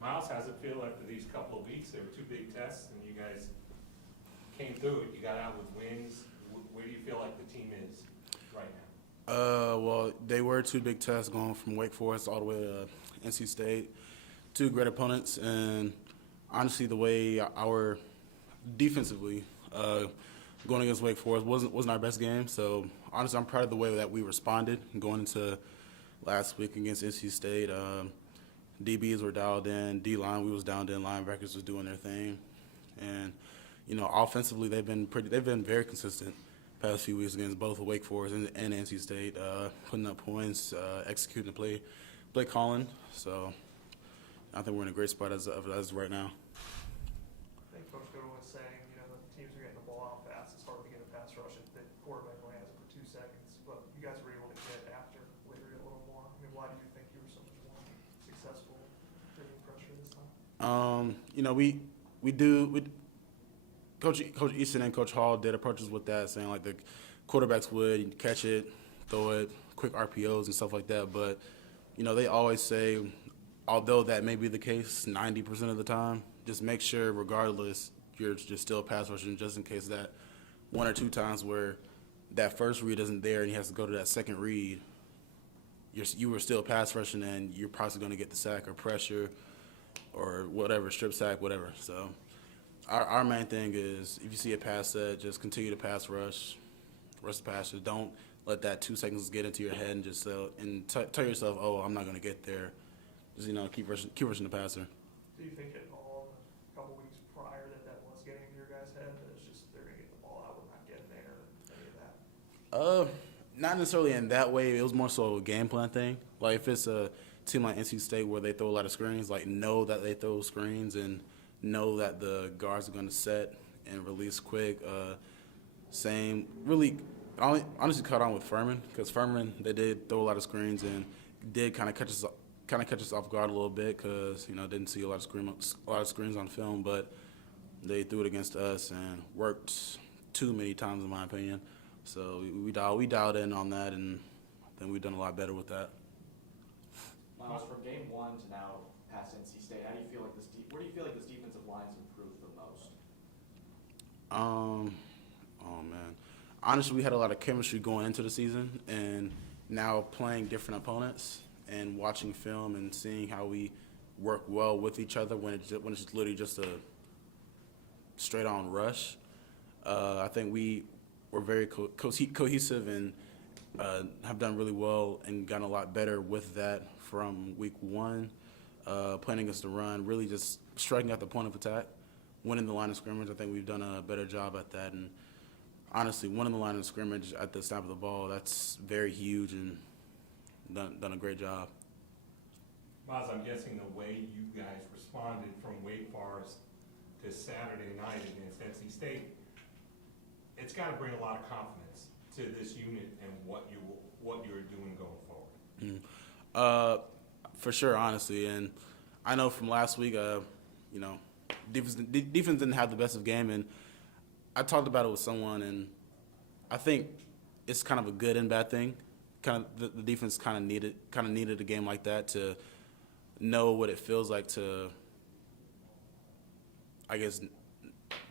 Myles, how's it feel after these couple of weeks? There were two big tests, and you guys came through it. You got out with wins. Where do you feel like the team is right now? Well, they were two big tests going from Wake Forest all the way to NC State. Two great opponents, and honestly, the way our defensively going against Wake Forest wasn't our best game. So honestly, I'm proud of the way that we responded going into last week against NC State. DBs were dialed in, D-line we was dialed in, linebackers was doing their thing, and offensively they've been very consistent past few weeks against both Wake Forest and NC State, putting up points, executing the play calling. So I think we're in a great spot as of right now. I think Coach Goodwin was saying, the teams are getting the ball out fast. It's hard to get a pass rush if the quarterback only has it for 2 seconds. But you guys were able to get after Larry a little more. I mean, why do you think you were so much more successful bringing pressure this time? Coach Easton and Coach Hall did approaches with that, saying like the quarterbacks would catch it, throw it, quick RPOs and stuff like that. But they always say, although that may be the case 90% of the time, just make sure regardless you're still pass rushing, just in case that one or two times where that first read isn't there and he has to go to that second read, you were still pass rushing and you're probably going to get the sack or pressure or whatever, strip sack, whatever. So our main thing is if you see a pass set, just continue to pass rush the passes. Don't let that 2 seconds get into your head and just tell yourself, oh, I'm not going to get there. Just keep rushing the passer. Do you think at all in a couple weeks prior that was getting into your guys' head? That it's just they're going to get the ball out, we're not getting there, any of that? Not necessarily in that way. It was more so a game plan thing. Like if it's a team like NC State where they throw a lot of screens, like know that they throw screens and know that the guards are going to set and release quick. Same, really, I honestly caught on with Furman because Furman, they did throw a lot of screens and did kind of catch us off guard a little bit because didn't see a lot of screens on film, but they threw it against us and worked too many times in my opinion. So we dialed in on that, and I think we've done a lot better with that. Myles, from game one to now past NC State, how do you feel like where do you feel like this defensive line's improved the most? Oh man, honestly, we had a lot of chemistry going into the season, and now playing different opponents and watching film and seeing how we work well with each other when it's literally just a straight on rush. I think we're very cohesive and have done really well and gotten a lot better with that from week one, playing against the run, really just striking at the point of attack, winning the line of scrimmage. I think we've done a better job at that. And honestly, winning the line of scrimmage at the snap of the ball, that's very huge and done a great job. Myles, I'm guessing the way you guys responded from Wake Forest to Saturday night against NC State, it's got to bring a lot of confidence to this unit and what you're doing going forward. For sure, honestly, and I know from last week, defense didn't have the best of game, and I talked about it with someone, and I think it's kind of a good and bad thing. Kind of the defense kind of needed a game like that to know what it feels like to, I guess,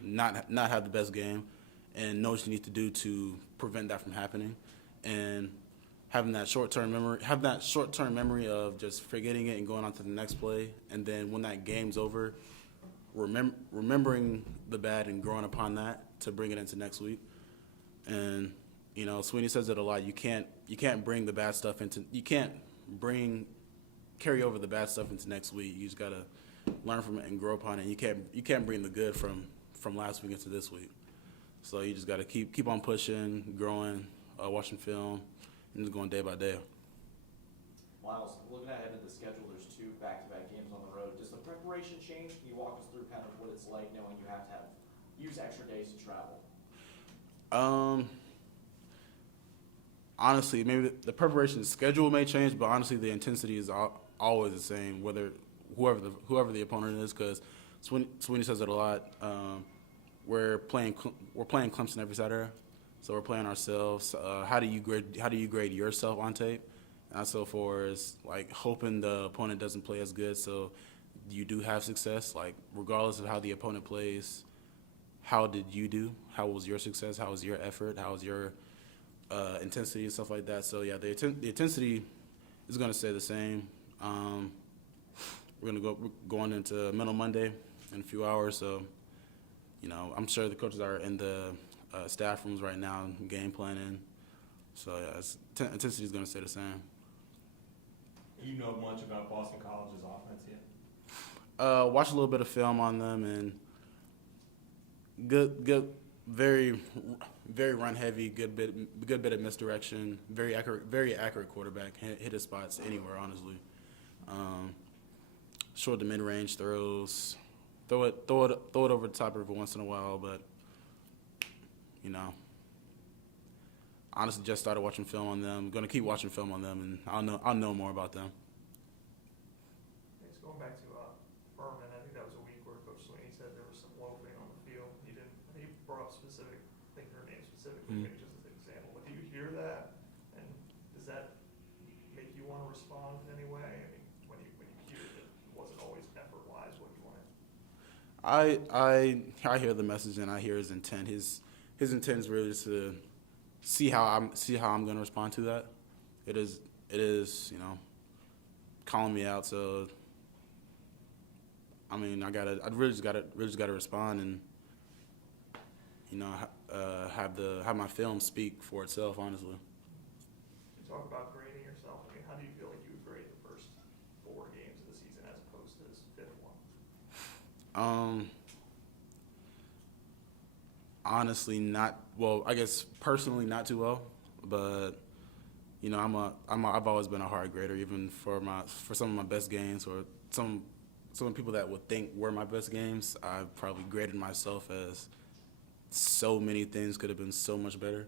not have the best game, and know what you need to do to prevent that from happening, and having that short-term memory of just forgetting it and going on to the next play, and then when that game's over, remembering the bad and growing upon that to bring it into next week. And Sweeney says it a lot. You can't bring the bad stuff into. You can't carry over the bad stuff into next week. You just gotta learn from it and grow upon it. And you can't bring the good from last week into this week. So you just gotta keep on pushing, growing, watching film, and just going day by day. Myles, looking ahead at the schedule, there's 2 back-to-back games on the road. Does the preparation change? Can you walk us through kind of what it's like knowing you have to use extra days to travel? Honestly, maybe the preparation schedule may change, but honestly, the intensity is always the same, whoever the opponent is. Because Sweeney says it a lot. We're playing Clemson every Saturday, so we're playing ourselves. How do you grade yourself on tape? And so far as like hoping the opponent doesn't play as good, so you do have success, like regardless of how the opponent plays, how did you do? How was your success? How was your effort? How was your intensity and stuff like that? So yeah, the intensity is going to stay the same. We're going to go going into Mental Monday in a few hours, so I'm sure the coaches are in the staff rooms right now, game planning. So yeah, intensity is going to stay the same. Do you know much about Boston College's offense yet? Watch a little bit of film on them, and good, very, very run heavy. Good bit of misdirection. Very accurate quarterback. Hit his spots anywhere, honestly. Short to mid range throws. Throw it over the top every once in a while, but honestly, just started watching film on them. Going to keep watching film on them, and I'll know more about them. Thanks. Going back to Furman, I think that was a week where Coach Sweeney said there was some loafing on the field. He didn't. I think he brought up specific, I think her name specifically, maybe just as an example. But do you hear that, and does that make you want to respond in any way? I mean, when you hear that it wasn't always effort wise what you wanted. I hear the message and I hear his intent. His intent is really just to see how I'm going to respond to that. It is calling me out. So I mean, I really just gotta respond and have my film speak for itself. Honestly. You talk about grading yourself. I mean, how do you feel like you would grade the first 4 games of the season as opposed to this 5th one? Honestly, not well. I guess personally, not too well. But I've always been a hard grader, even for some of my best games or some people that would think were my best games. I've probably graded myself as so many things could have been so much better,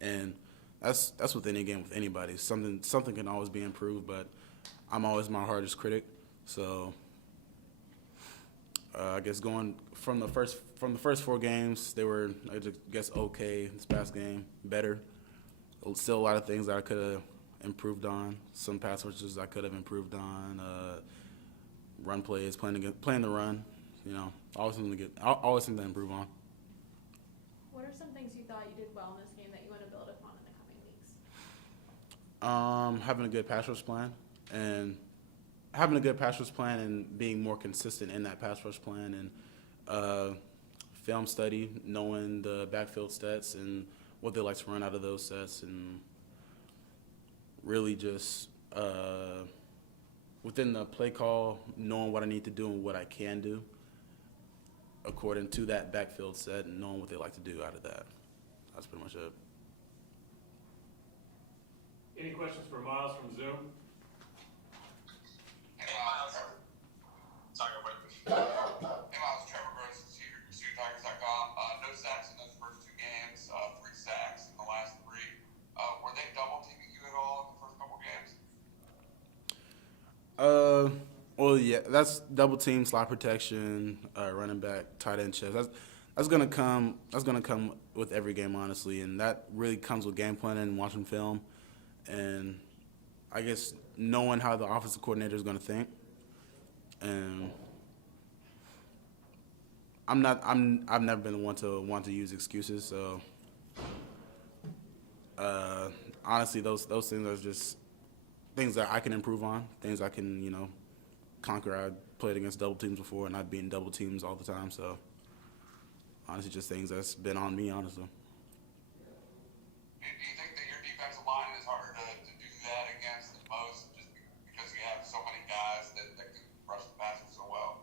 and that's with any game with anybody. Something can always be improved, but I'm always my hardest critic. So I guess going from the first 4 games, they were, I guess, okay. This past game, better. Still a lot of things that I could have improved on. Some pass rushes I could have improved on. Run plays, playing the run. Always something to improve on. What are some things you thought you did well in this game that you want to build upon in the coming weeks? Having a good pass rush plan and being more consistent in that pass rush plan and film study, knowing the backfield sets and what they like to run out of those sets, and really just within the play call, knowing what I need to do and what I can do according to that backfield set and knowing what they like to do out of that. That's pretty much it. Any questions for Myles from Zoom? Hey, Myles. Sorry, Hey, Myles. Trevor Gross, CUTigers.com. No sacks in those first 2 games. 3 sacks in the last 3. Were they double teaming you at all in the first couple games? Well, yeah, that's double team, slot protection, running back, tight end chest. That's gonna come with every game, honestly, and that really comes with game planning and watching film, and I guess knowing how the offensive coordinator is gonna think. And I've never been the one to want to use excuses, so honestly, those things are just things that I can improve on, things I can conquer. I played against double teams before, and I've beaten double teams all the time. So honestly, just things that's been on me, honestly. Do you think that your defensive line is harder to do that against than most, just because you have so many guys that can rush the passer so well?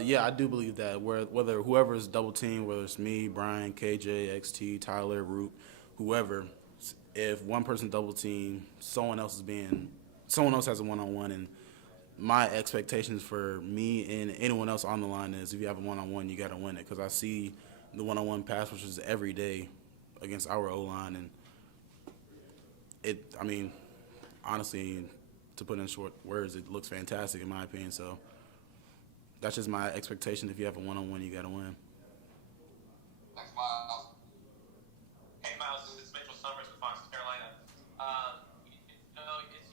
Yeah, I do believe that. Whether whoever's double team, whether it's me, Brian, KJ, XT, Tyler, Root, whoever, if one person double team, someone else has a one-on-one, and my expectations for me and anyone else on the line is if you have a one-on-one, you got to win it, because I see the one-on-one pass rushes every day against our O-line, and honestly, to put in short words, it looks fantastic in my opinion. So that's just my expectation. If you have a one-on-one, you got to win. Thanks, Myles. Hey, Myles, it's Mitchell Summers with Fox Carolina. It's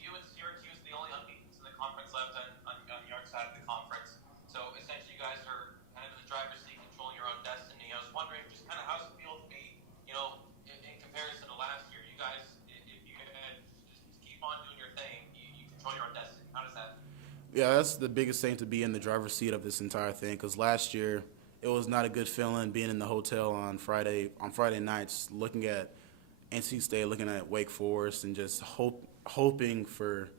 you and Syracuse, the only unbeaten in the conference left on your side of the conference. Yeah, that's the biggest thing, to be in the driver's seat of this entire thing. Because last year, it was not a good feeling being in the hotel on Friday nights, looking at NC State, looking at Wake Forest, and just hoping for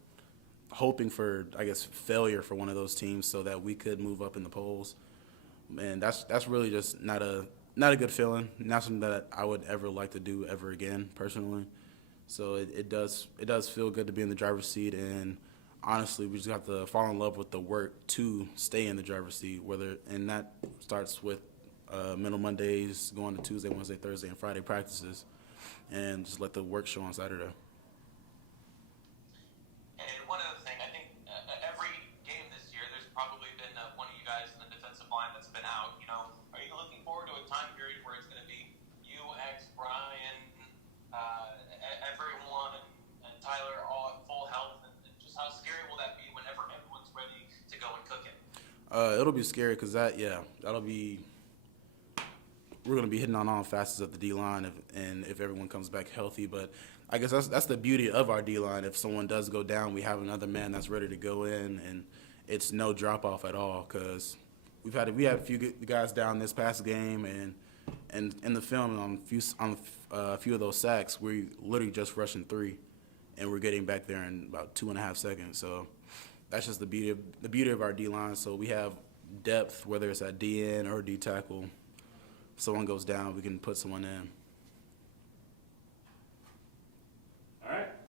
I guess failure for one of those teams so that we could move up in the polls. And that's really just not a good feeling. Not something that I would ever like to do ever again, personally. So it does feel good to be in the driver's seat, and honestly, we just have to fall in love with the work to stay in the driver's seat. And that starts with mental Mondays, going to Tuesday, Wednesday, Thursday, and Friday practices, and just let the work show on Saturday. And one other thing, I think every game this year, there's probably been one of you guys in the defensive line that's been out. You know, are you looking forward to a time period where it's going to be you, X, Brian, everyone, and Tyler all at full health? And just how scary will that be whenever everyone's ready to go and cook it? It'll be scary because that'll be. We're going to be hitting on all facets of the D-line if everyone comes back healthy. But I guess that's the beauty of our D-line. If someone does go down, we have another man that's ready to go in, and it's no drop-off at all, because we had a few guys down this past game, and in the film on a few of those sacks, we literally just rushing 3, and we're getting back there in about 2.5 seconds. So that's just the beauty of our D-line. So we have depth, whether it's at DN or D tackle. If someone goes down, we can put someone in.